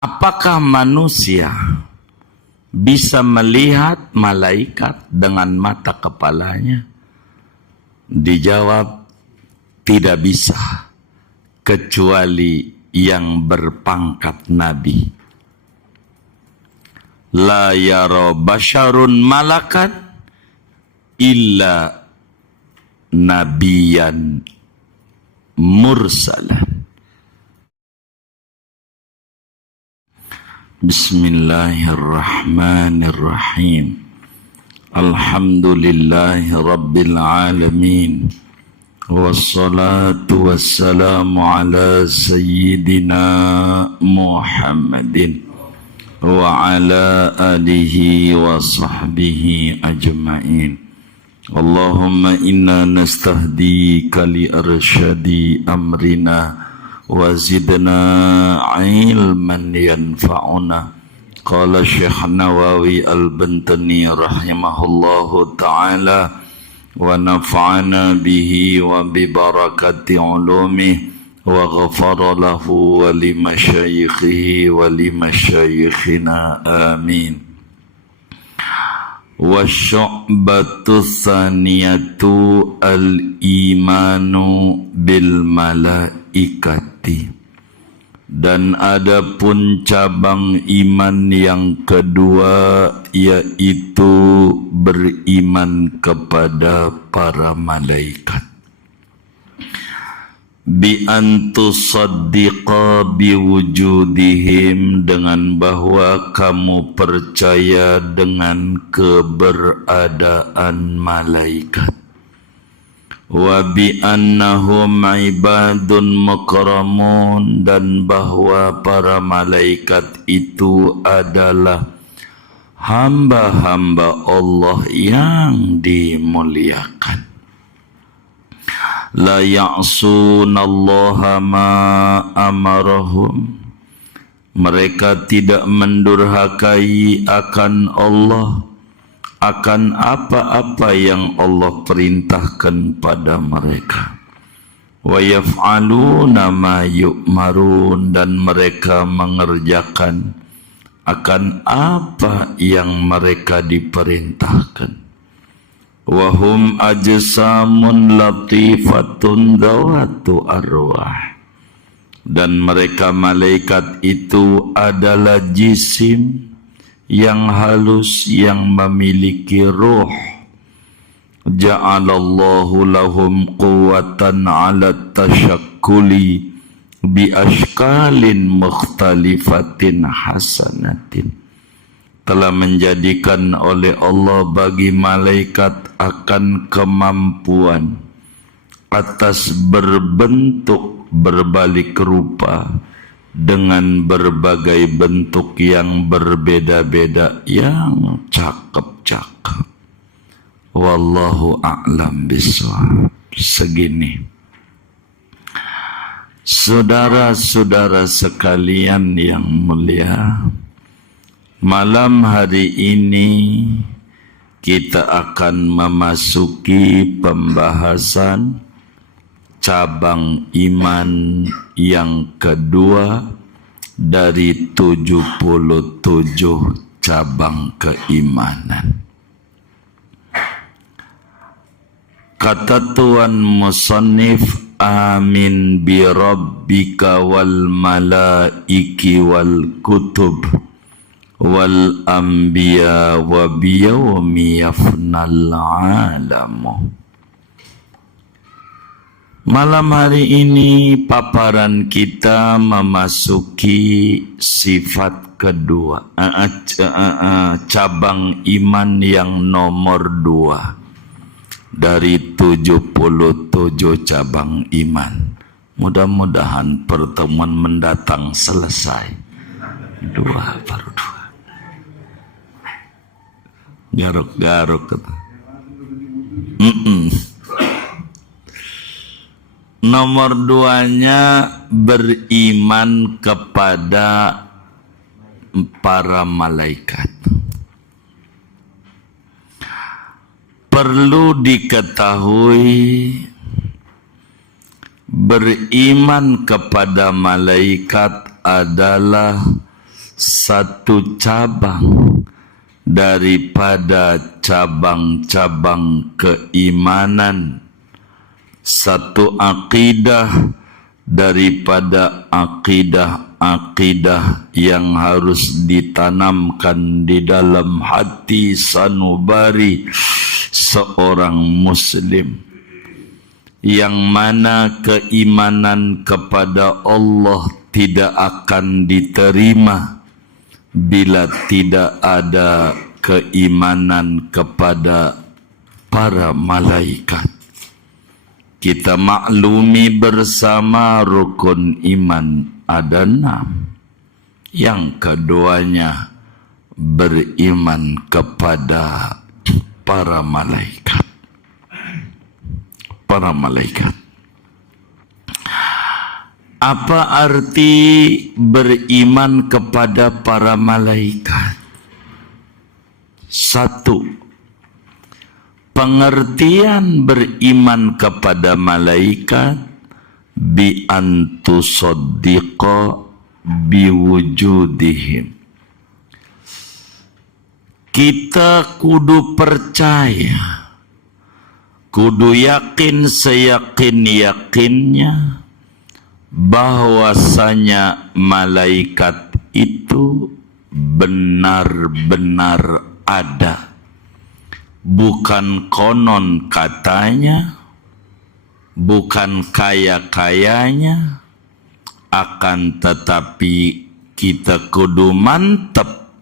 Apakah manusia bisa melihat malaikat dengan mata kepalanya? Dijawab, tidak bisa, kecuali yang berpangkat nabi. La yara basyarun malakat illa nabiyan mursalan. Bismillahirrahmanirrahim. Alhamdulillahi rabbil alamin. Wassalatu wassalamu ala sayyidina Muhammadin wa ala alihi wa sahbihi ajma'in. Allahumma inna nastahdika li arsyadi amrina wa zidna ilman yanfa'una. Qala Syekh Nawawi Al-Bantani rahimahullahu ta'ala wa nafa'ana bihi wa bi barakati ulumih wa ghafara lahu wa li masyayikhihi wa li masyayikhina amin. Wa syu'batu tsaniyatu al-imanu bil malaikati. Dan adapun cabang iman yang kedua, yaitu beriman kepada para malaikat. Bi antusaddiqa biwujudihim, dengan bahwa kamu percaya dengan keberadaan malaikat. Wa bi annahum ibadun mukramun, dan bahwa para malaikat itu adalah hamba-hamba Allah yang dimuliakan. La ya'sunallaha ma amarahum, mereka tidak mendurhakai akan Allah, akan apa-apa yang Allah perintahkan pada mereka. Wa yaf'aluna ma yu'marun, dan mereka mengerjakan akan apa yang mereka diperintahkan. Wa hum ajsamun latifatun dzawatu arwah, dan mereka malaikat itu adalah jisim yang halus yang memiliki ruh. Ja'alallahu lahum quwwatan 'ala tasyakkuli bi ashkalin mukhtalifatin hasanatin. Telah menjadikan oleh Allah bagi malaikat akan kemampuan atas berbentuk berbalik rupa dengan berbagai bentuk yang berbeda-beda yang cakep-cakep. Wallahu a'lam bishawab. Segini, saudara-saudara sekalian yang mulia, malam hari ini kita akan memasuki pembahasan cabang iman yang kedua dari 77 cabang keimanan. Kata Tuan Musannif, amin bi rabbika wal malaiki wal kutub wal anbiya wa biyawmi yafnal alamu. Malam hari ini paparan kita memasuki sifat kedua, cabang iman yang nomor 2 dari 77 cabang iman. Mudah-mudahan pertemuan mendatang selesai. 2 baru 2. Garuk-garuk kata. Nomor 2-nya beriman kepada para malaikat. Perlu diketahui, beriman kepada malaikat adalah satu cabang daripada cabang-cabang keimanan, satu akidah daripada akidah-akidah yang harus ditanamkan di dalam hati sanubari seorang muslim, yang mana keimanan kepada Allah tidak akan diterima bila tidak ada keimanan kepada para malaikat. Kita maklumi bersama rukun iman ada 6. Yang keduanya beriman kepada para malaikat. Para malaikat. Apa arti beriman kepada para malaikat? 1. Pengertian beriman kepada malaikat bi antusaddiqa biwujudihim. Kita kudu percaya, kudu yakin seyakin-yakinnya bahwasanya malaikat itu benar-benar ada. Bukan konon katanya, bukan kaya-kayanya, akan tetapi kita kudu mantap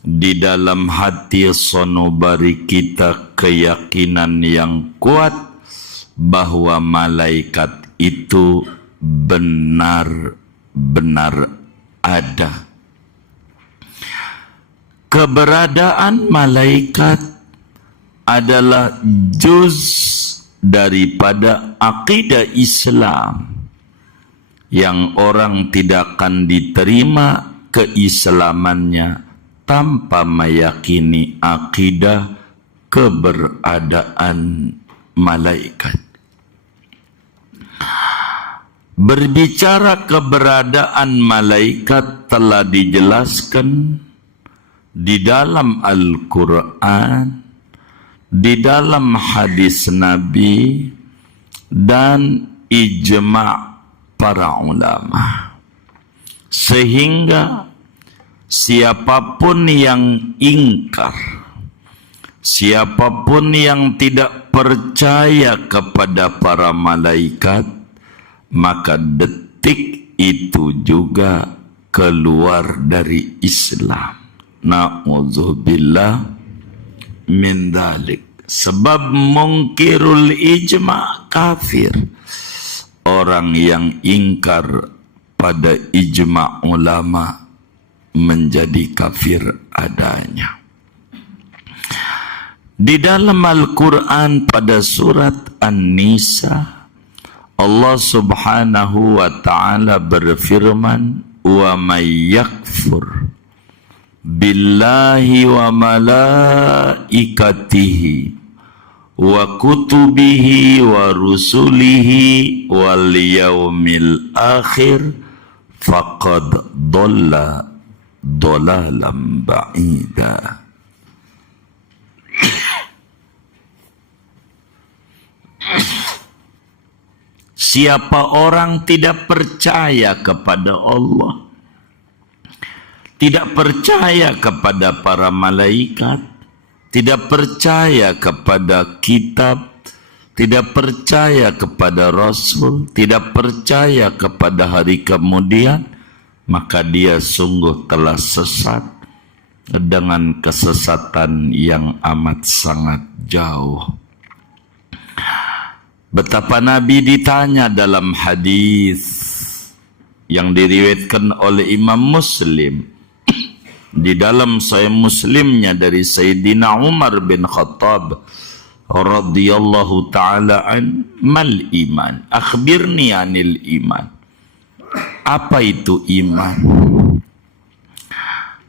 di dalam hati sanubari kita keyakinan yang kuat bahwa malaikat itu benar-benar ada. Keberadaan malaikat adalah juz daripada akidah Islam yang orang tidak akan diterima keislamannya tanpa meyakini akidah keberadaan malaikat. Berbicara keberadaan malaikat telah dijelaskan di dalam Al-Quran, di dalam hadis Nabi, dan ijma' para ulama. Sehingga siapapun yang ingkar, siapapun yang tidak percaya kepada para malaikat, maka detik itu juga keluar dari Islam. Na'udzubillah min dalik. Sebab mungkirul ijma' kafir. Orang yang ingkar pada ijma' ulama menjadi kafir adanya. Di dalam Al-Quran pada surat An-Nisa, Allah subhanahu wa ta'ala berfirman, wa may yakfur billahi wa malaikatihi wa kutubihi wa rusulihi wal yaumil akhir faqad dhalla dhalalan ba'ida. Siapa orang tidak percaya kepada Allah, tidak percaya kepada para malaikat, tidak percaya kepada kitab, tidak percaya kepada Rasul, tidak percaya kepada hari kemudian, maka dia sungguh telah sesat dengan kesesatan yang amat sangat jauh. Betapa Nabi ditanya dalam hadis yang diriwayatkan oleh Imam Muslim, di dalam Sahih Muslimnya dari Sayyidina Umar bin Khattab radhiyallahu ta'ala an, mal iman, akhbirni anil iman. Apa itu iman?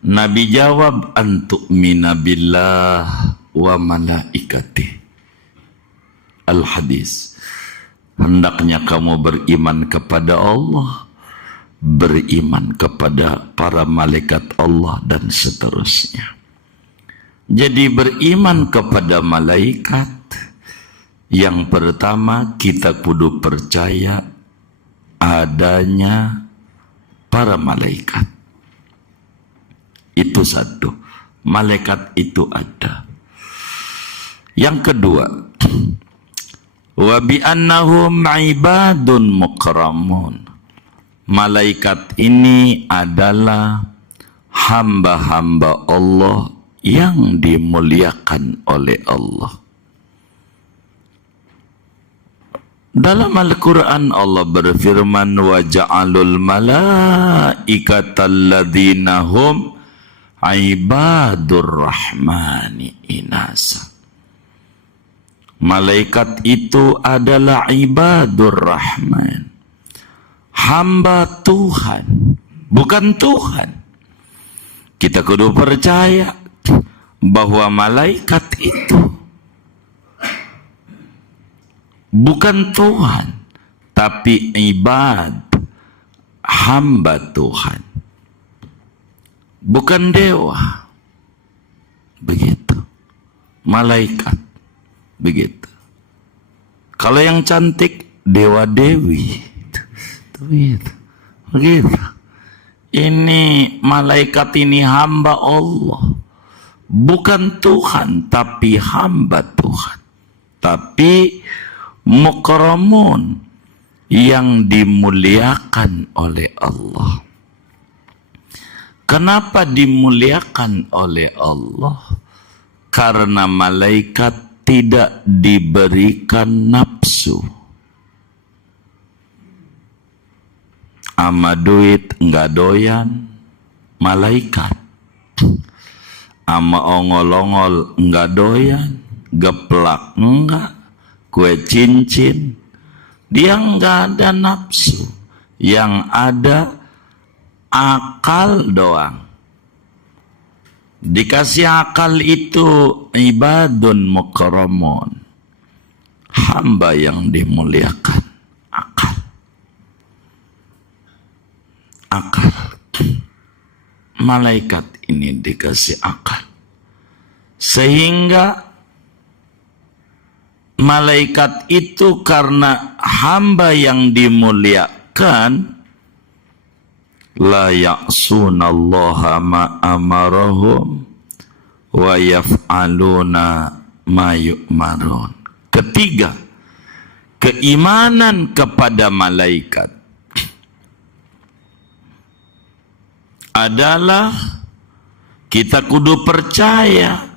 Nabi jawab, antu'mina billah wa malaikatih. Al-hadis. Hendaknya kamu beriman kepada Allah beriman kepada para malaikat Allah dan seterusnya. Jadi beriman kepada malaikat, yang pertama kita kudu percaya adanya para malaikat. Itu satu, malaikat itu ada. Yang kedua, wa bi annahum ibadun mukramun. Malaikat ini adalah hamba-hamba Allah yang dimuliakan oleh Allah. Dalam Al-Quran Allah berfirman, wa ja'alul malaikata alladhina hum ibadur rahmani inasa. Malaikat itu adalah ibadur rahman, hamba Tuhan, bukan Tuhan. Kita kudu percaya bahwa malaikat itu bukan Tuhan, tapi ibad, hamba Tuhan, bukan dewa. Begitu malaikat, begitu. Kalau yang cantik dewa dewi, begitu. Ini malaikat ini hamba Allah, bukan Tuhan, tapi hamba Tuhan, tapi mukramun, yang dimuliakan oleh Allah. Kenapa dimuliakan oleh Allah? Karena malaikat tidak diberikan nafsu. Ama duit enggak doyan, malaikat. Ama ongol-ongol enggak doyan, geplak enggak, kue cincin, dia enggak ada nafsu. Yang ada akal doang. Dikasih akal itu ibadun mukramun, hamba yang dimuliakan. Akal. Malaikat ini dikasih akal, sehingga malaikat itu karena hamba yang dimuliakan, la ya'sunallaha ma amarahum wa yaf'aluna ma yu'marun. Ketiga, keimanan kepada malaikat adalah kita kudu percaya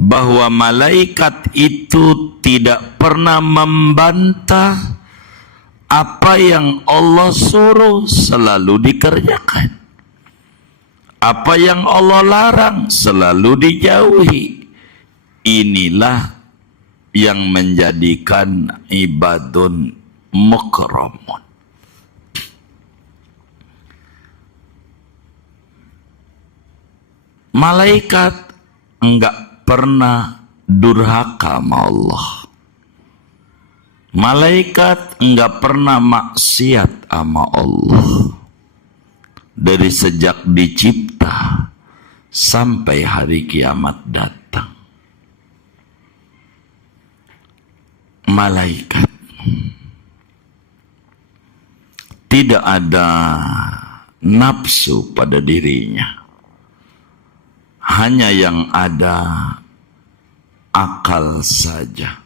bahwa malaikat itu tidak pernah membantah apa yang Allah suruh, selalu dikerjakan. Apa yang Allah larang selalu dijauhi. Inilah yang menjadikan ibadun mukramun. Malaikat enggak pernah durhaka sama Allah. Malaikat enggak pernah maksiat sama Allah. Dari sejak dicipta sampai hari kiamat datang. Malaikat tidak ada nafsu pada dirinya. Hanya yang ada akal saja.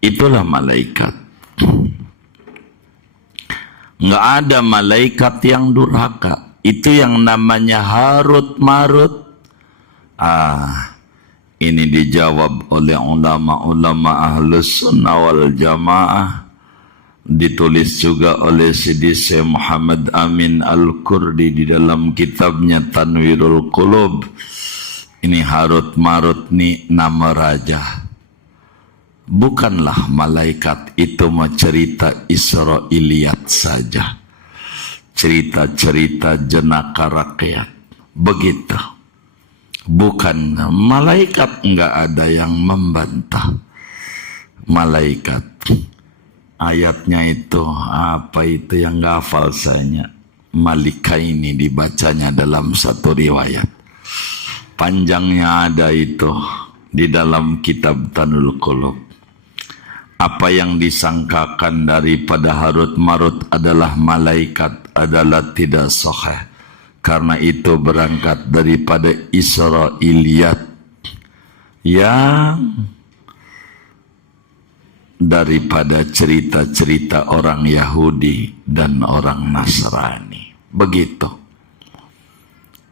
Itulah malaikat. Nggak ada malaikat yang durhaka. Itu yang namanya harut marut. Ini dijawab oleh ulama-ulama ahlus sunnah wal jamaah. Ditulis juga oleh Sidi Syekh Muhammad Amin Al-Kurdi di dalam kitabnya Tanwirul Qulub. Ini harut marut nih nama raja. Bukanlah malaikat itu mau cerita Israiliyat saja. Cerita-cerita jenaka rakyat. Begitu. Bukan, malaikat enggak ada yang membantah. Malaikat ayatnya itu apa itu yang nggak hafal saya. Malika ini dibacanya dalam satu riwayat. Panjangnya ada itu di dalam kitab Tanul Qulub. Apa yang disangkakan daripada Harut Marut adalah malaikat adalah tidak sahih. Karena itu berangkat daripada Israiliyat yang daripada cerita-cerita orang Yahudi dan orang Nasrani. Begitu.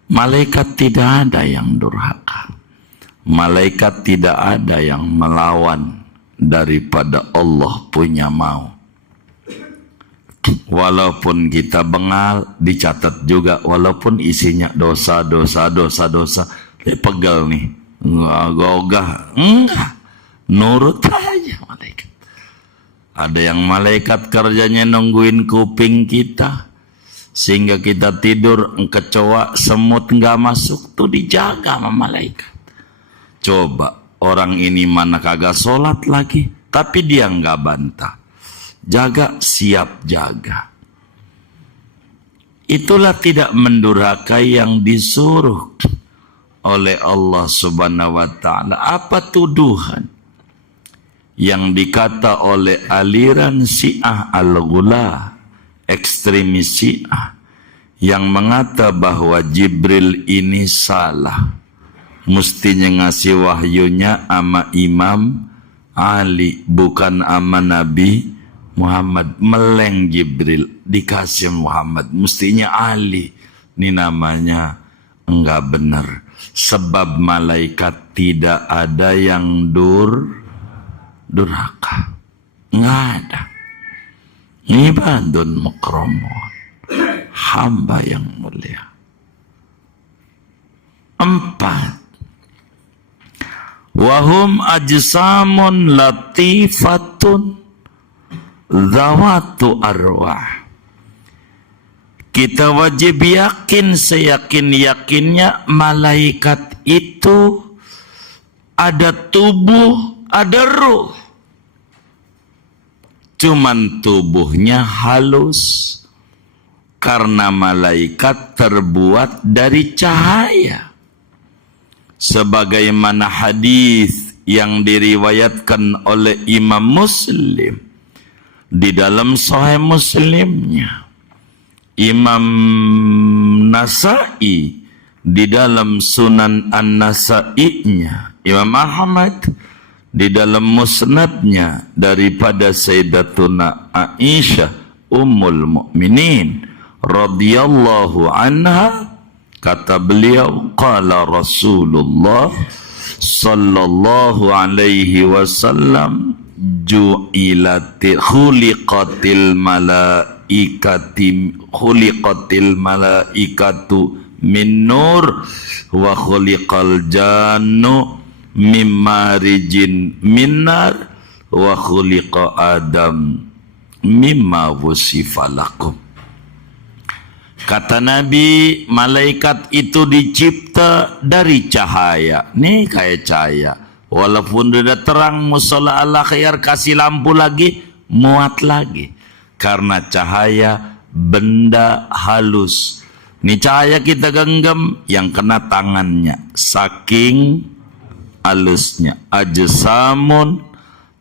Malaikat tidak ada yang durhaka. Malaikat tidak ada yang melawan daripada Allah punya mau. Walaupun kita bengal, dicatat juga. Walaupun isinya dosa. Pegel nih. Gogah. Enggak. Nurut aja malaikat. Ada yang malaikat kerjanya nungguin kuping kita. Sehingga kita tidur, kecoa, semut nggak masuk. Tuh dijaga sama malaikat. Coba, orang ini mana kagak sholat lagi. Tapi dia nggak bantah. Jaga, siap jaga. Itulah tidak mendurhakai yang disuruh oleh Allah Subhanahu wa ta'ala. Apa tuduhan yang dikata oleh aliran Syiah Al-Ghulah, ekstremis Syiah, yang mengata bahwa Jibril ini salah, mestinya ngasih wahyunya ama Imam Ali, bukan ama Nabi Muhammad. Meleng Jibril, dikasih Muhammad, mestinya Ali. Ini namanya enggak benar. Sebab malaikat tidak ada yang durhaka. Nggak ada. Ibadun mukramun, hamba yang mulia. 4. Wahum ajsamun latifatun zawatu arwah. Kita wajib yakin seyakin-yakinnya malaikat itu ada tubuh, ada ruh. Cuman tubuhnya halus. Karena malaikat terbuat dari cahaya. Sebagaimana hadis yang diriwayatkan oleh Imam Muslim di dalam Sahih Muslimnya. Imam Nasa'i di dalam Sunan An-Nasa'inya, Imam Ahmad di dalam musnadnya daripada Sayyidatuna Aisyah Ummul Mukminin radhiyallahu anha, kata beliau, qala Rasulullah sallallahu alaihi wasallam, khuliqatil malaikatu min nur wa khuliqal jannu mimma rijin minnar wa khuliqa adam mimma wusifa lakum. Kata Nabi, malaikat itu dicipta dari cahaya. Nih kayak cahaya. Walaupun udah terang, musola Allah khair, kasih lampu lagi, muat lagi. Karena cahaya benda halus. Ini cahaya kita genggam, yang kena tangannya. Saking halusnya. Ajsamun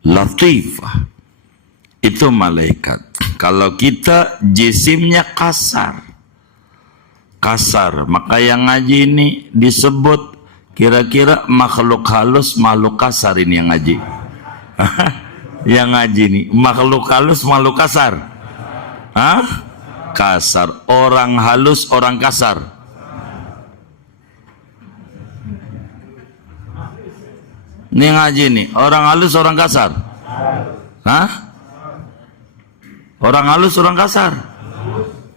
latifah. Itu malaikat. Kalau kita jisimnya kasar. Maka yang ngaji ini disebut kira-kira makhluk halus, makhluk kasar ini yang ngaji. Yang ngaji ini makhluk halus, makhluk kasar. Hah? Kasar. Orang halus, orang kasar. Ini ngaji ini orang halus, orang kasar. Hah? Orang halus, orang kasar.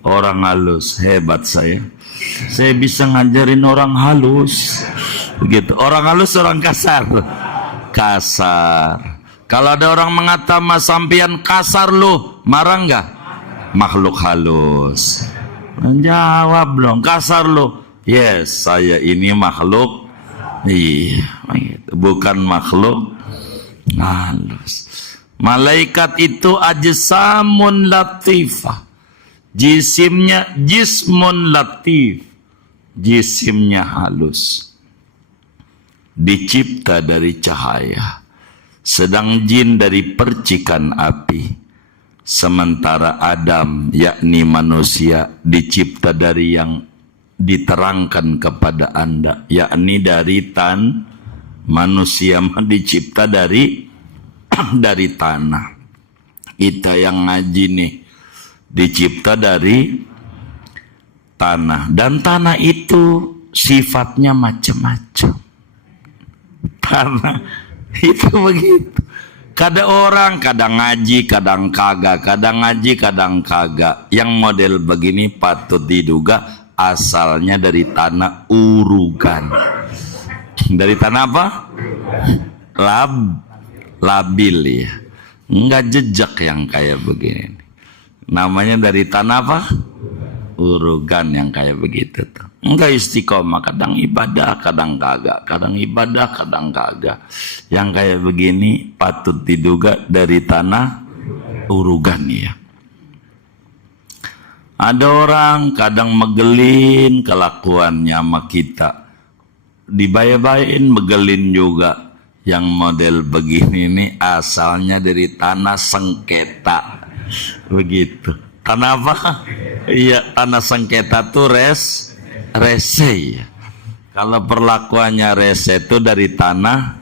Orang halus, hebat saya. Saya bisa ngajarin orang halus. Begitu. Orang halus, orang kasar. Kasar. Kalau ada orang mengata mas sampian kasar lu, marah enggak? Makhluk halus. Menjawab dong, kasar lu. Yes, saya ini makhluk. Iya, bukan makhluk halus. Malaikat itu ajsamun latifah. Jisimnya jismun latif. Jisimnya halus. Dicipta dari cahaya. Sedang jin dari percikan api. Sementara Adam, yakni manusia, dicipta dari yang diterangkan kepada Anda, yakni dari manusia dicipta dari dari tanah. Kita yang ngaji nih, dicipta dari tanah. Dan tanah itu sifatnya macam-macam. Tanah itu begitu. Kada orang kadang ngaji, kadang kagak, kadang ngaji, kadang kagak. Yang model begini patut diduga asalnya dari tanah urugan. Dari tanah apa? Labil ya. Enggak jejak yang kayak begini. Namanya dari tanah apa? Urugan yang kayak begitu tuh. Enggak istiqomah, kadang ibadah, kadang kagak, kadang ibadah, kadang kagak. Yang kayak begini patut diduga dari tanah urugan ya. Ada orang kadang megelin kelakuannya sama kita. Dibayar-bayarin megelin juga. Yang model begini nih asalnya dari tanah sengketa. Begitu. Tanah apa? Iya, tanah sengketa tuh rese ya. Kalau perlakuannya rese itu dari tanah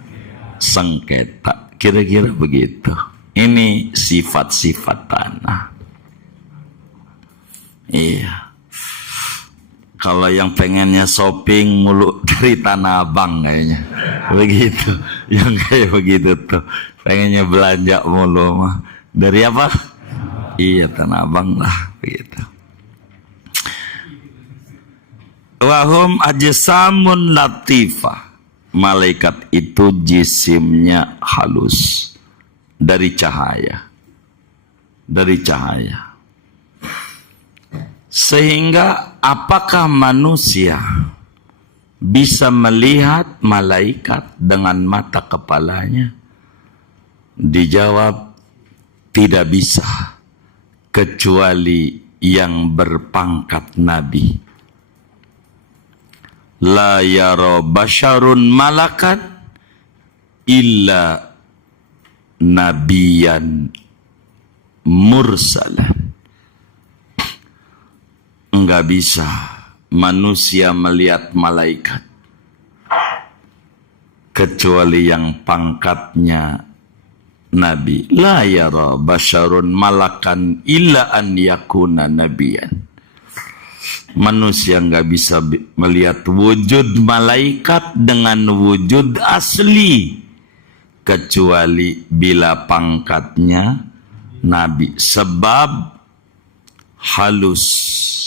sengketa. Kira-kira begitu. Ini sifat-sifat tanah. Iya. Kalau yang pengennya shopping mulu dari Tanah Abang kayaknya. Begitu. Yang kayak begitu tuh. Pengennya belanja mulu mah. Dari apa? Iya, Tanah Abang lah. Begitu. Wahum ajsamun latifah. Malaikat itu jisimnya halus. Dari cahaya. Dari cahaya. Sehingga apakah manusia bisa melihat malaikat dengan mata kepalanya? Dijawab, tidak bisa. Kecuali yang berpangkat nabi. La yara basyarun malakan illa nabiyan mursalan. Enggak bisa manusia melihat malaikat kecuali yang pangkatnya nabi. La yara basyarun malakan illa an yakuna nabiyan. Manusia enggak bisa melihat wujud malaikat dengan wujud asli kecuali bila pangkatnya nabi. Sebab halus.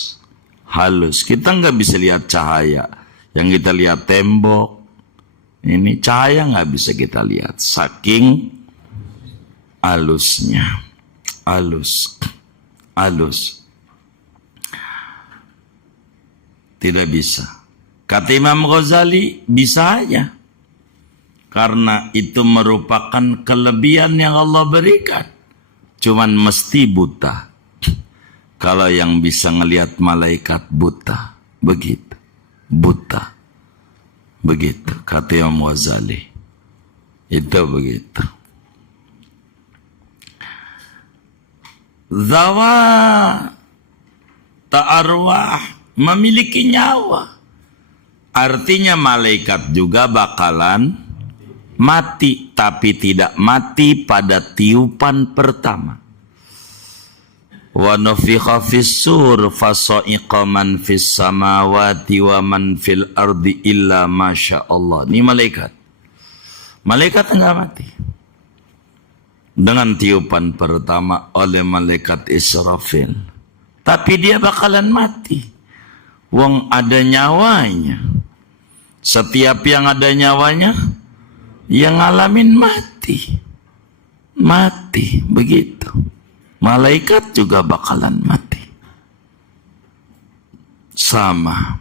Kita nggak bisa lihat cahaya. Yang kita lihat tembok. Ini cahaya nggak bisa kita lihat. Saking halusnya. Halus. Tidak bisa. Kata Imam Ghazali, bisa aja. Karena itu merupakan kelebihan yang Allah berikan. Cuman mesti buta. Kalau yang bisa ngelihat malaikat buta, begitu. Buta. Begitu, kata Imam Ghazali. Itu begitu. Zawa ta'arwah, memiliki nyawa. Artinya malaikat juga bakalan mati, tapi tidak mati pada tiupan pertama. Wa nufikha fis-sur fasa'iqa man fis samawati wa man fil ardi illa masya Allah. Ini malaikat. Malaikat enggak mati. Dengan tiupan pertama oleh malaikat Israfil. Tapi dia bakalan mati. Wong ada nyawanya. Setiap yang ada nyawanya yang ngalamin mati. Mati, begitu. Malaikat juga bakalan mati. Sama.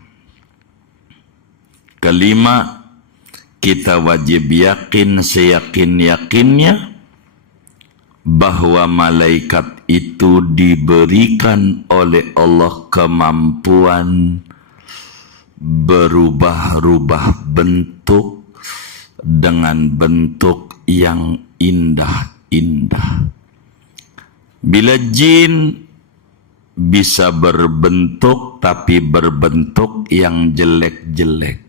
Kelima, kita wajib yakin seyakin-yakinnya bahwa malaikat itu diberikan oleh Allah kemampuan berubah-ubah bentuk dengan bentuk yang indah-indah. Bila jin bisa berbentuk tapi berbentuk yang jelek-jelek,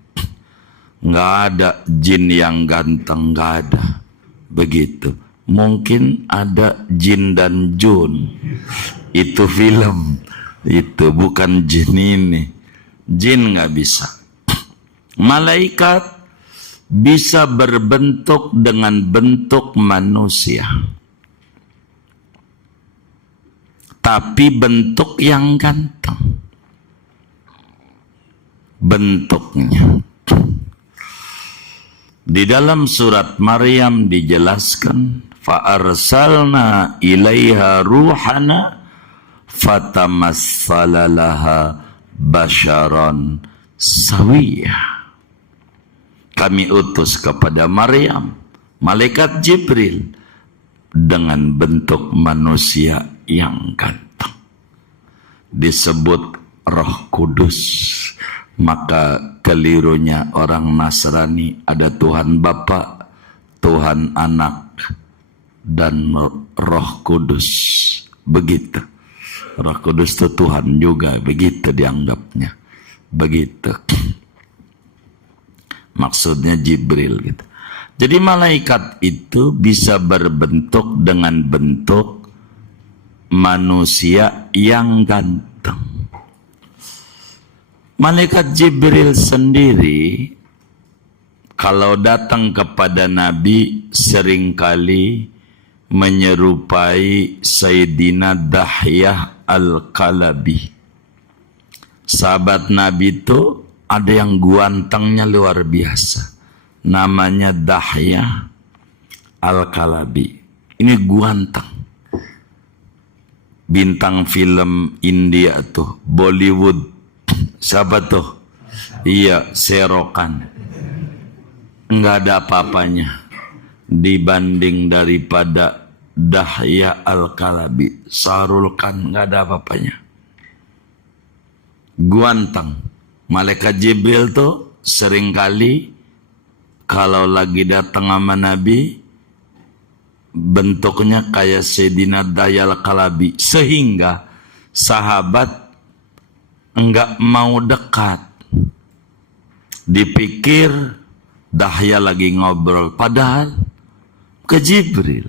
nggak ada jin yang ganteng, nggak ada. Begitu. Mungkin ada Jin dan Jun, itu film, itu bukan jin ini. Jin nggak bisa. Malaikat bisa berbentuk dengan bentuk manusia, tapi bentuk yang ganteng bentuknya. Di dalam surat Maryam dijelaskan, fa'arsalna ilaiha ruhana fatamassala laha basharan sawiyah. Kami utus kepada Maryam malaikat Jibril dengan bentuk manusia yang ganteng. Disebut Roh Kudus. Maka kelirunya orang Nasrani, ada Tuhan Bapa, Tuhan Anak, dan Roh Kudus. Begitu. Roh Kudus itu Tuhan juga, begitu dianggapnya. Begitu. Maksudnya Jibril gitu. Jadi malaikat itu bisa berbentuk dengan bentuk manusia yang ganteng. Malaikat Jibril sendiri kalau datang kepada Nabi seringkali menyerupai Sayyidina Dahyah Al-Kalabi. Sahabat Nabi itu ada yang gantengnya luar biasa. Namanya Dahyah Al-Kalabi. Ini ganteng. Bintang film India tuh, Bollywood. Siapa tuh? Iya, Serokan. Enggak ada apa-apanya dibanding daripada Dahya Al-Kalabi. Sahrul Khan, enggak ada apa-apanya. Guantang. Malaikat Jibril tuh seringkali kalau lagi datang sama Nabi bentuknya kayak Sayyidina Dahya Al-Kalabi, sehingga sahabat enggak mau dekat. Dipikir Dahya lagi ngobrol, padahal ke Jibril.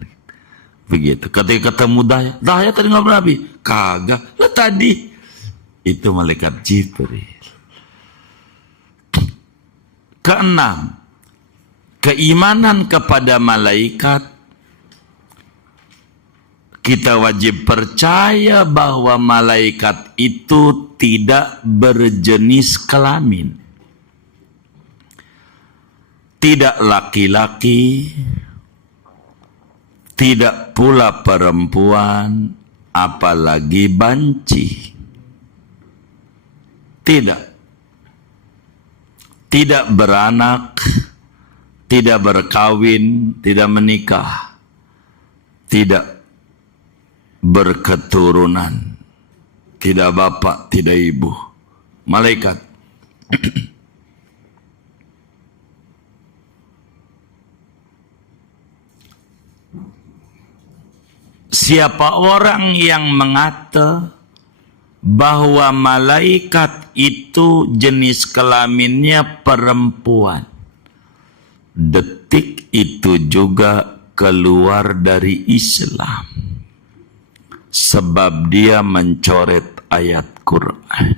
Begitu. Ketika ketemu Dahya tadi ngobrol Nabi, kagak. Lah tadi itu malaikat Jibril. Keenam, keimanan kepada malaikat. Kita wajib percaya bahwa malaikat itu tidak berjenis kelamin. Tidak laki-laki, tidak pula perempuan, apalagi banci. Tidak. Tidak beranak, tidak berkawin, tidak menikah, tidak berketurunan, tidak bapak, tidak ibu. Malaikat. Siapa orang yang mengata bahwa malaikat itu jenis kelaminnya perempuan, detik itu juga keluar dari Islam. Sebab dia mencoret ayat Quran.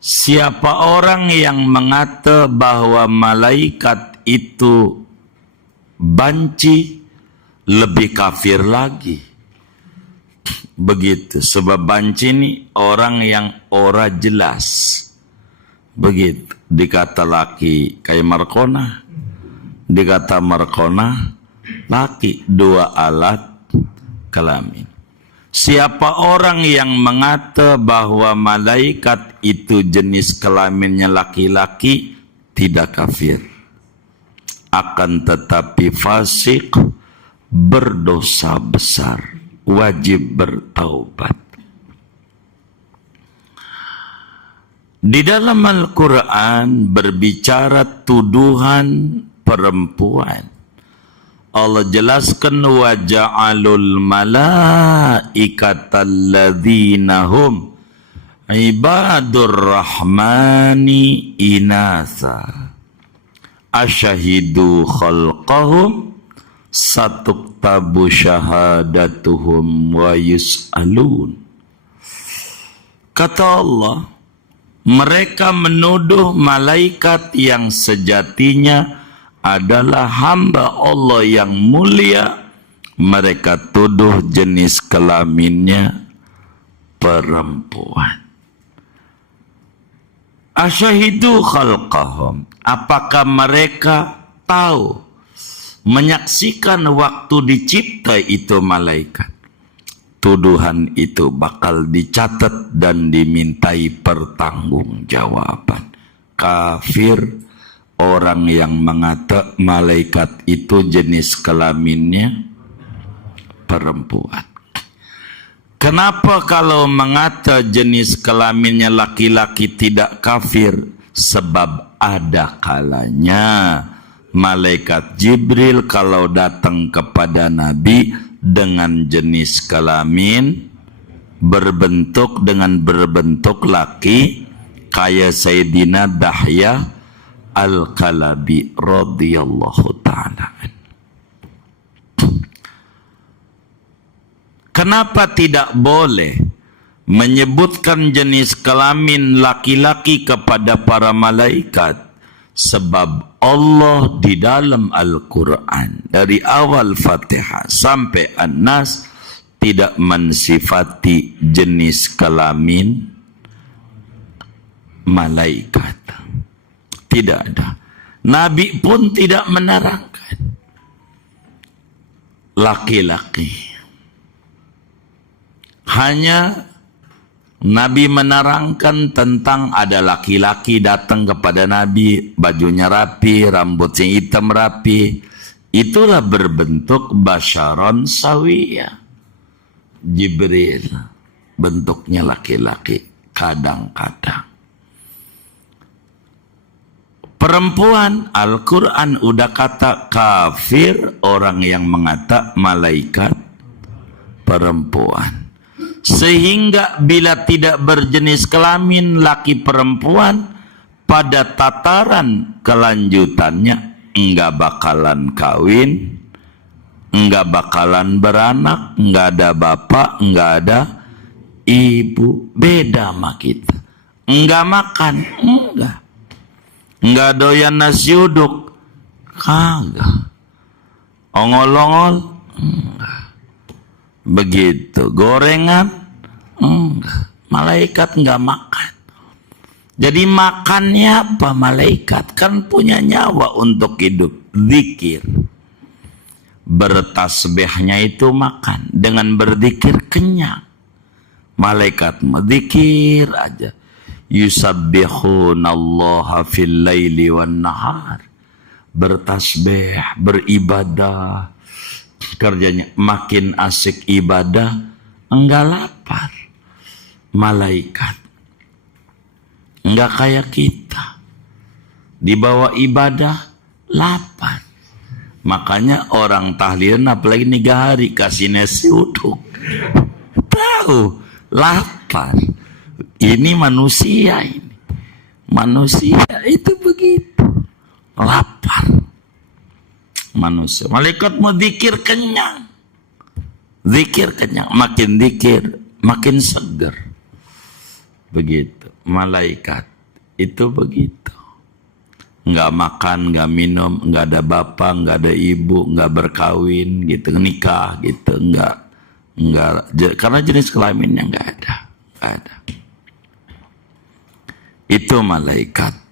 Siapa orang yang mengata bahwa malaikat itu banci, lebih kafir lagi. Begitu. Sebab banci ini orang yang ora jelas. Begitu. Dikata laki kayak Markona. Dikata Markona laki, dua alat kelamin. Siapa orang yang mengata bahwa malaikat itu jenis kelaminnya laki-laki, tidak kafir. akan tetapi fasik, berdosa besar, wajib bertaubat. Di dalam Al-Quran berbicara tuduhan perempuan. Allah jelaskan wa ja'alul malaikata alladzina hum ibadur rahmani inasa asyahidu khalqahum satuktabu syahadatuhum wa yus'alun. Kata Allah, mereka menuduh malaikat yang sejatinya adalah hamba Allah yang mulia. Mereka tuduh jenis kelaminnya perempuan. Asyahidu khalqahum, apakah mereka tahu, menyaksikan waktu dicipta itu malaikat? Tuduhan itu bakal dicatat dan dimintai pertanggungjawaban. Kafir orang yang mengata malaikat itu jenis kelaminnya perempuan. Kenapa kalau mengata jenis kelaminnya laki-laki tidak kafir? Sebab ada kalanya malaikat Jibril kalau datang kepada Nabi dengan jenis kelamin berbentuk laki, kayak Sayyidina Dahya Al-Kalabi radhiyallahu ta'ala. Kenapa tidak boleh menyebutkan jenis kelamin laki-laki kepada para malaikat? Sebab Allah di dalam Al-Quran dari awal Fatihah sampai An-Nas tidak mensifati jenis kelamin malaikat. Tidak ada. Nabi pun tidak menerangkan laki-laki. Hanya Nabi menerangkan tentang ada laki-laki datang kepada Nabi, bajunya rapi, rambutnya hitam rapi. Itulah berbentuk basyaron sawiyah. Jibril bentuknya laki-laki kadang-kadang. Perempuan, Al-Quran udah kata kafir orang yang mengata malaikat perempuan. Sehingga bila tidak berjenis kelamin laki perempuan, pada tataran kelanjutannya enggak bakalan kawin, enggak bakalan beranak, enggak ada bapak, enggak ada ibu. Beda sama kita. Enggak makan, enggak doyan nasi uduk, kagak. Ongol-ongol, enggak. Begitu. Gorengan, enggak. Malaikat enggak makan. Jadi makannya apa malaikat? Kan punya nyawa untuk hidup. Zikir. Bertasbihnya itu makan. Dengan berzikir kenyang. Malaikat zikir aja. Yusabbihunallaha fil laili wan nahar. Bertasbih, beribadah. Kerjanya makin asik ibadah, enggak lapar. Malaikat enggak kayak kita, dibawa ibadah lapar. Makanya orang tahlilan apalagi 3 hari kasih nasi uduk, tahu lapar. Ini manusia, ini manusia itu begitu, lapar. Manusia. Malaikat mau zikir kenyang. Zikir kenyang. Makin zikir, makin seger. Begitu. Malaikat. Itu begitu. Enggak makan, enggak minum, enggak ada bapak, enggak ada ibu, enggak berkawin, gitu. Nikah, gitu. Enggak. Karena jenis kelaminnya enggak ada. Enggak ada. Itu malaikat.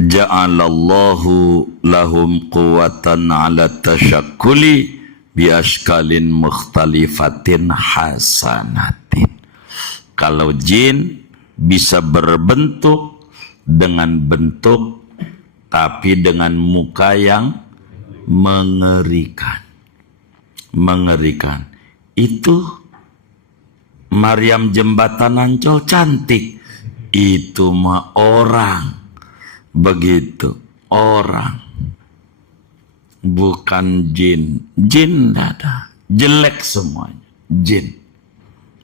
Ja'alallahu lahum quwatan ala tasyakkuli bi ashkalin mukhtalifatin hasanatin. Kalau jin bisa berbentuk dengan bentuk, tapi dengan muka yang mengerikan. Mengerikan. Itu Maryam jembatan Ancol cantik. Itu mah orang. Begitu. Orang. Bukan jin. Jin ada. Jelek semuanya. Jin.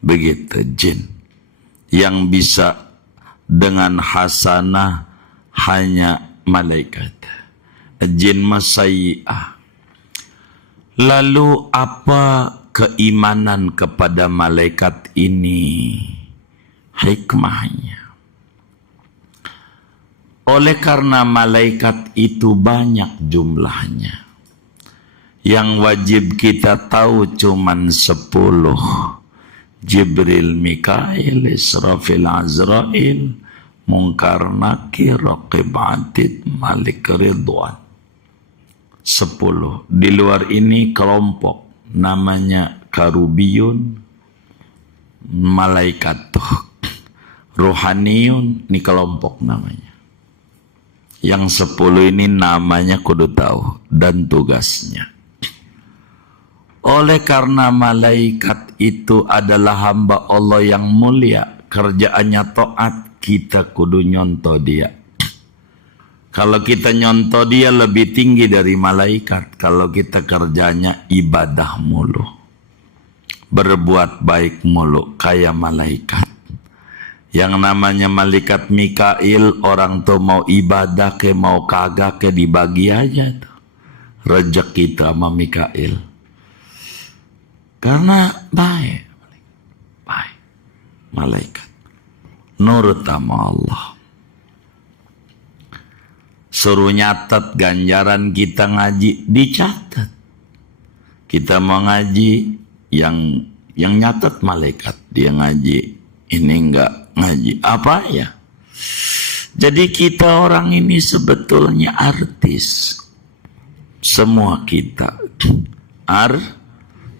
Begitu jin. Yang bisa dengan hasanah hanya malaikat. Jin masyiah. Lalu apa keimanan kepada malaikat ini? Hikmahnya. Oleh karena malaikat itu banyak jumlahnya. Yang wajib kita tahu cuman 10. Jibril, Mikail, Israfil, Azrail, Munkar, Nakir, Raqib, Atid, Malik, Ridwan. 10. Di luar ini kelompok namanya Karubiyun, malaikat Rohaniyun, ini kelompok namanya. Yang 10 ini namanya kudu tahu dan tugasnya. Oleh karena malaikat itu adalah hamba Allah yang mulia, kerjaannya taat, kita kudu nyontoh dia. Kalau kita nyontoh dia lebih tinggi dari malaikat. Kalau kita kerjanya ibadah mulu, berbuat baik mulu, kayak malaikat. Yang namanya malaikat Mikail, orang tuh mau ibadah ke mau kagak ke dibagi aja tuh rezeki kita sama Mikail. Karena baik malaikat nurut sama Allah. Suruh nyatet ganjaran kita ngaji, dicatat. Kita mau ngaji, yang nyatet malaikat, dia ngaji, ini enggak ngaji. Apa ya? Jadi kita orang ini sebetulnya artis. Semua kita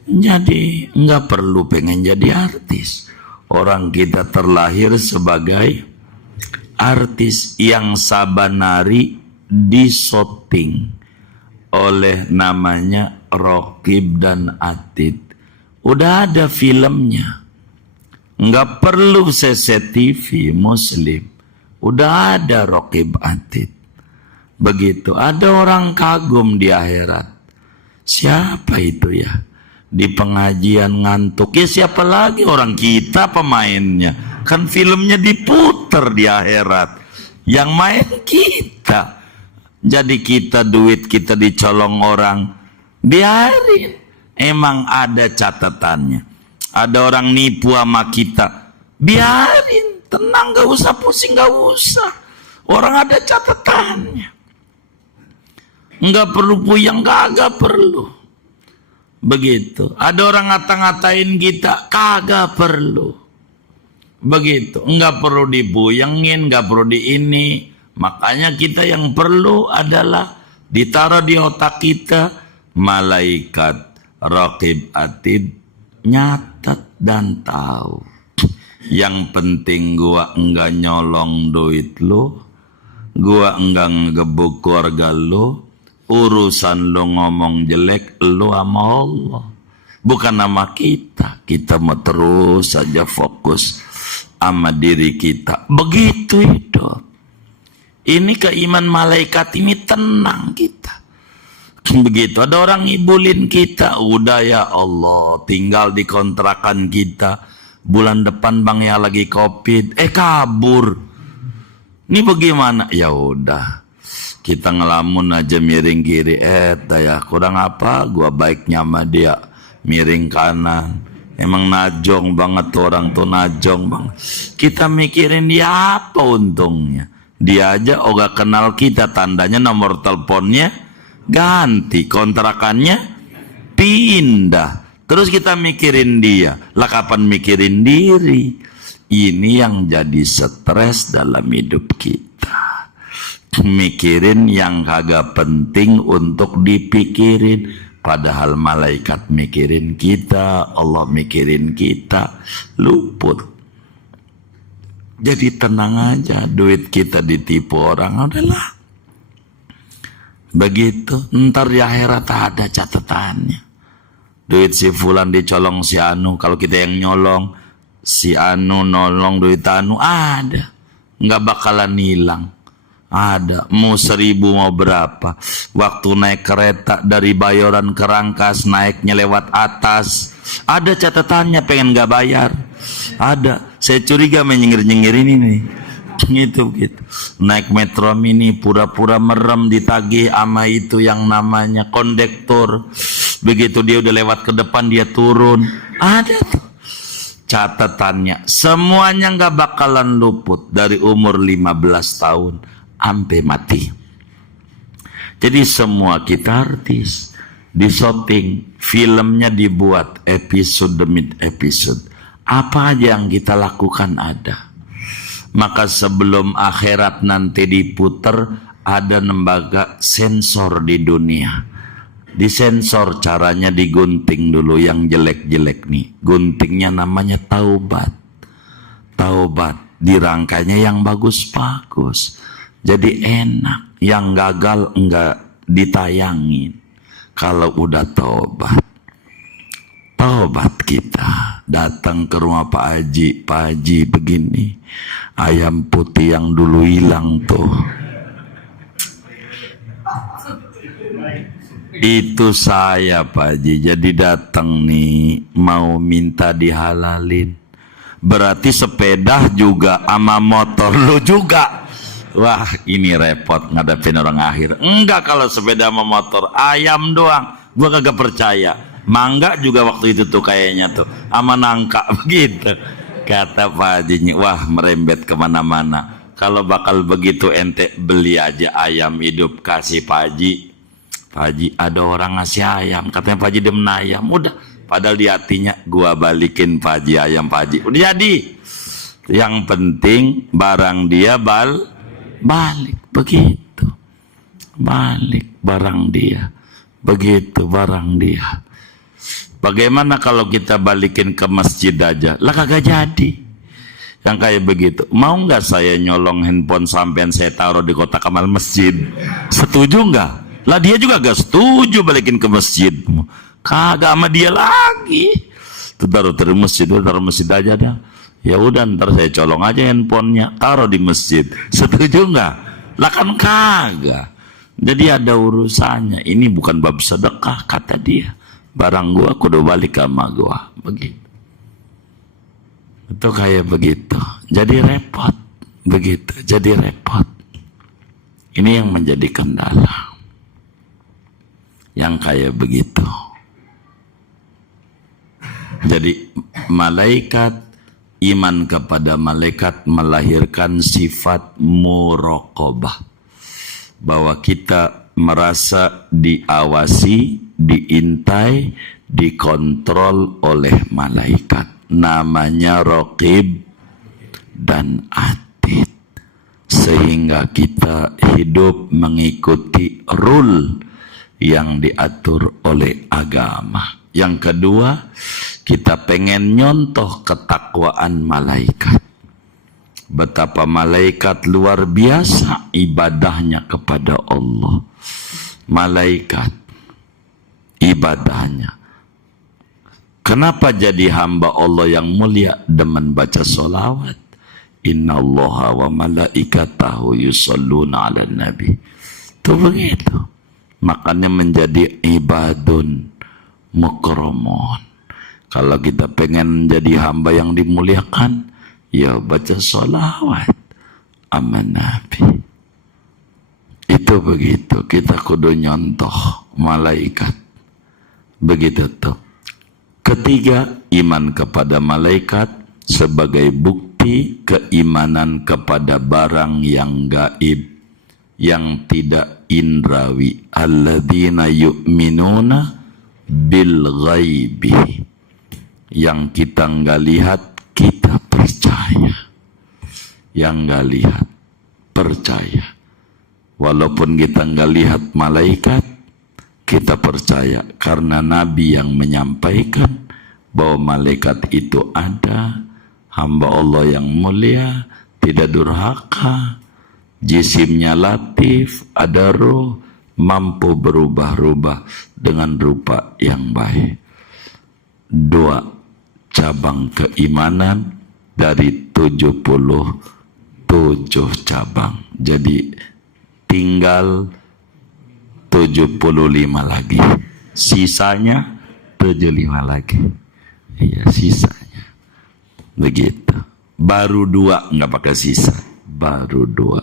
jadi enggak perlu pengen jadi artis. Orang kita terlahir sebagai artis yang sabanari disoting oleh namanya Raqib dan Atid. Udah ada filmnya. Enggak perlu CCTV Muslim. Udah ada Raqib Atid. Begitu. Ada orang kagum di akhirat. Siapa itu ya? Di pengajian ngantuk. Ya siapa lagi, orang kita pemainnya. Kan filmnya diputer di akhirat. Yang main kita. Jadi kita duit kita dicolong orang. Biarin. Emang ada catatannya. Ada orang nipu sama kita. Biarin. Tenang, gak usah pusing, gak usah. Orang ada catatannya. Enggak perlu puyeng, kagak perlu. Begitu. Ada orang ngata-ngatain kita, kagak perlu. Begitu. Enggak perlu dibuyengin, enggak perlu di ini. Makanya kita yang perlu adalah ditaruh di otak kita malaikat Raqib Atid nyatat dan tahu. Yang penting gua enggak nyolong duit lu, gua enggak ngegebuk keluarga lu. Urusan lo ngomong jelek lo sama Allah, bukan sama kita. Kita mau terus saja fokus sama diri kita. Begitu hidup. Ini keiman malaikat ini, tenang kita. Begitu. Ada orang ngibulin kita, udah ya Allah, tinggal di kontrakan kita. Bulan depan bang ya lagi COVID, kabur. Ini bagaimana? Ya udah. Kita ngelamun aja miring kiri, ya kurang apa, gua baiknya sama dia miring kanan. Emang najong banget tuh orang tuh, najong banget. Kita mikirin dia apa untungnya. Dia aja gak kenal kita, tandanya nomor teleponnya ganti, kontrakannya pindah. Terus kita mikirin dia, lah kapan mikirin diri? Ini yang jadi stres dalam hidup kita. Mikirin yang kagak penting untuk dipikirin. Padahal malaikat mikirin kita, Allah mikirin kita, luput. Jadi tenang aja, duit kita ditipu orang, udahlah. Begitu, ntar di akhirat ada catatannya. Duit si fulan dicolong si anu, kalau kita yang nyolong, si anu nolong duit anu, ada. Nggak bakalan hilang. Ada, mau 1.000 mau berapa. Waktu naik kereta dari Bayoran ke Rangkas, naiknya lewat atas, ada catatannya, pengen nggak bayar. Ada, saya curiga menyengir-nyengir ini nih. Gitu. Naik metro mini, pura-pura merem, ditagih ama itu yang namanya kondektur. Begitu dia udah lewat ke depan, dia turun. Ada tuh catatannya. Semuanya nggak bakalan luput dari umur 15 tahun sampai mati. Jadi semua kita artis, di syuting, filmnya dibuat episode demi episode. Apa aja yang kita lakukan ada. Maka sebelum akhirat nanti diputer, ada lembaga sensor di dunia. Disensor, caranya digunting dulu yang jelek-jelek nih. Guntingnya namanya taubat. Taubat, dirangkainya yang bagus-bagus. Jadi enak, yang gagal enggak ditayangin. Kalau udah taubat kita datang ke rumah Pak Haji. Pak Haji begini, ayam putih yang dulu hilang tuh, itu saya Pak Haji. Jadi datang nih mau minta dihalalin. Berarti sepeda juga sama motor lu juga. Wah, ini repot ngadepin orang akhir. Enggak, kalau sepeda sama motor, ayam doang gua kagak percaya. Mangga juga waktu itu tuh kayaknya tuh sama nangka begitu. Kata Pak Haji, wah merembet kemana-mana. Kalau bakal begitu ente beli aja ayam hidup kasih Pak Haji. Pak Haji, ada orang ngasih ayam, katanya Pak Haji demen ayam. Udah, padahal di hatinya gua balikin Pak Haji ayam Pak Haji. Udah jadi. Yang penting barang dia balik begitu. Balik barang dia. Begitu barang dia. Bagaimana kalau kita balikin ke masjid aja? Lah kagak jadi. Yang kayak begitu. Mau nggak saya nyolong handphone sampean saya taruh di kotak amal masjid? Setuju nggak? Lah dia juga gak setuju balikin ke masjid. Kagak sama dia lagi. Taruh masjid aja dah. Ya udah, ntar saya colong aja handphonenya, taruh di masjid. Setuju nggak? Lah kan kagak. Jadi ada urusannya. Ini bukan bab sedekah, kata dia. Barang gua kudu balik sama gua. Begitu. Itu kayak begitu. Jadi repot. Begitu. Jadi repot. Ini yang menjadi kendala. Yang kayak begitu. Jadi malaikat, iman kepada malaikat melahirkan sifat muraqabah. Bahwa kita merasa diawasi, diintai, dikontrol oleh malaikat. Namanya raqib dan atid. Sehingga kita hidup mengikuti rule yang diatur oleh agama. Yang kedua, kita pengen nyontoh ketakwaan malaikat. Betapa malaikat luar biasa ibadahnya kepada Allah. Malaikat ibadahnya. Kenapa jadi hamba Allah yang mulia? Demen baca sholawat. Inna allaha wa malaikatahu yusalluna ala nabi. Itu begitu. Makanya menjadi ibadun mukramun. Kalau kita pengen jadi hamba yang dimuliakan, ya baca sholawat sama nabi. Itu begitu. Kita kudu nyontoh malaikat. Begitu tuh. Ketiga, iman kepada malaikat sebagai bukti keimanan kepada barang yang gaib, yang tidak indrawi. Alladzina yu'minuna bil ghaibi. Yang kita nggak lihat, kita percaya. Yang nggak lihat, percaya. Walaupun kita nggak lihat malaikat, kita percaya karena Nabi yang menyampaikan bahwa malaikat itu ada, hamba Allah yang mulia, tidak durhaka, jisimnya latif, ada roh, mampu berubah-ubah dengan rupa yang baik. 2 cabang keimanan dari 77 cabang. Jadi tinggal 75 lagi. Sisanya 75 lagi. Iya, sisanya. Begitu. Baru 2, nggak pakai sisa. Baru 2.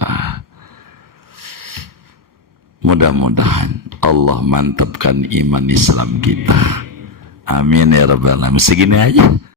Mudah-mudahan Allah mantapkan iman Islam kita. Amin ya rabbal alamin. Segini aja.